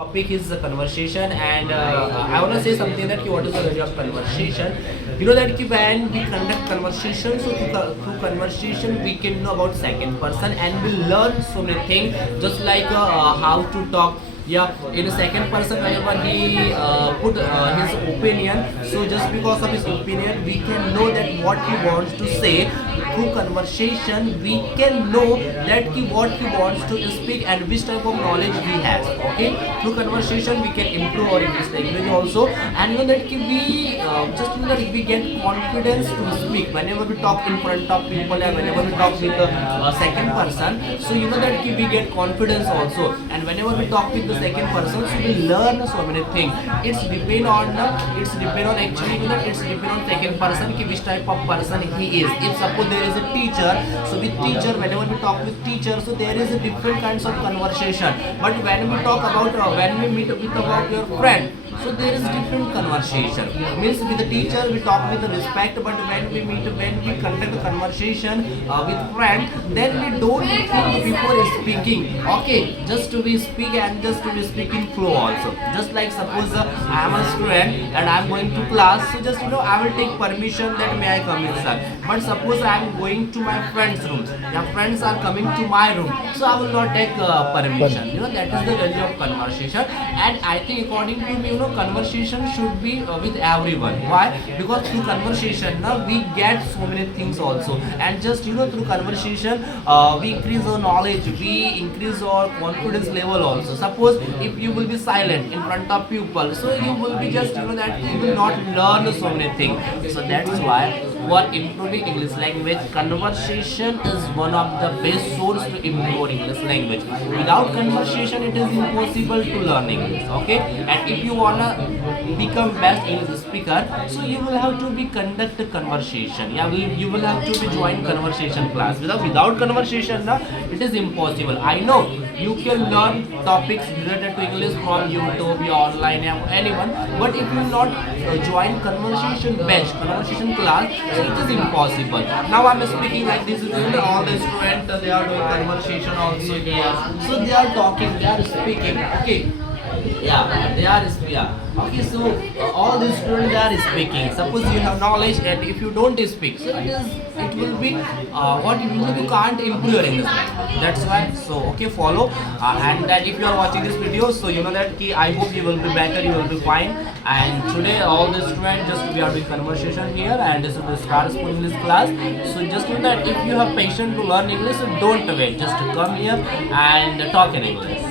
Topic is the conversation, and I want to say something that what is the value of conversation. You know that when we conduct conversation, so through conversation we can know about second person and we learn so many things, just like how to talk. Yeah, in a second person, whenever he put his opinion, so just because of his opinion, we can know that what he wants to say. Through conversation, we can know that what he wants to speak and which type of knowledge he has. Okay, through conversation, we can improve our English language also, and you know that we just know that we get confidence to speak whenever we talk in front of people and whenever we talk with the second person. So you know that we get confidence also, and whenever we talk with the second person, so we learn so many things. It's depend on actually, you know, it's depend on second person ki which type of person he is. If suppose there is a teacher, so with teacher, whenever we talk with teacher, so there is a different kinds of conversation. But when we talk about when we meet with about your friend, so there is different conversation. Means with the teacher we talk with respect, but when we conduct a conversation with friend, then we don't think before speaking. Okay, just to be speak and just to be speak in flow also. Just like suppose I am a student and I am going to class, so just I will take permission that may I come inside. But suppose I am going to my friend's room, your friends are coming to my room, so I will not take permission. You know, that is the value of conversation, and I think according to me, you know, conversation should be with everyone. Why? Because through conversation now we get so many things also, and just through conversation we increase our knowledge, we increase our confidence level also. Suppose if you will be silent in front of people, so you will be just that you will not learn so many things. So that's why for improving English language, conversation is one of the best source to improve English language. Without conversation, it is impossible to learn English. Okay, and if you wanna become best English speaker, so you will have to be conduct a conversation. Yeah, you will have to be join conversation class. Without conversation, na, it is impossible. I know you can learn topics related to English from YouTube, or online, or anyone, but if you not join conversation batch, conversation class, so it is impossible. Now I'm speaking like this, all the students they are doing conversation also here, so they are talking, they are speaking. Okay, yeah, they are yeah. Okay, so all these students they are speaking. Suppose you have knowledge and if you don't speak, so it will be what it will be, you can't improve your English. That's why. So okay, follow and that if you are watching this video, so you know that I hope you will be better, you will be fine. And today all the students just we are doing conversation here, and this is the Star School English class. So just know that if you have patience to learn English, so don't wait, just come here and talk in English.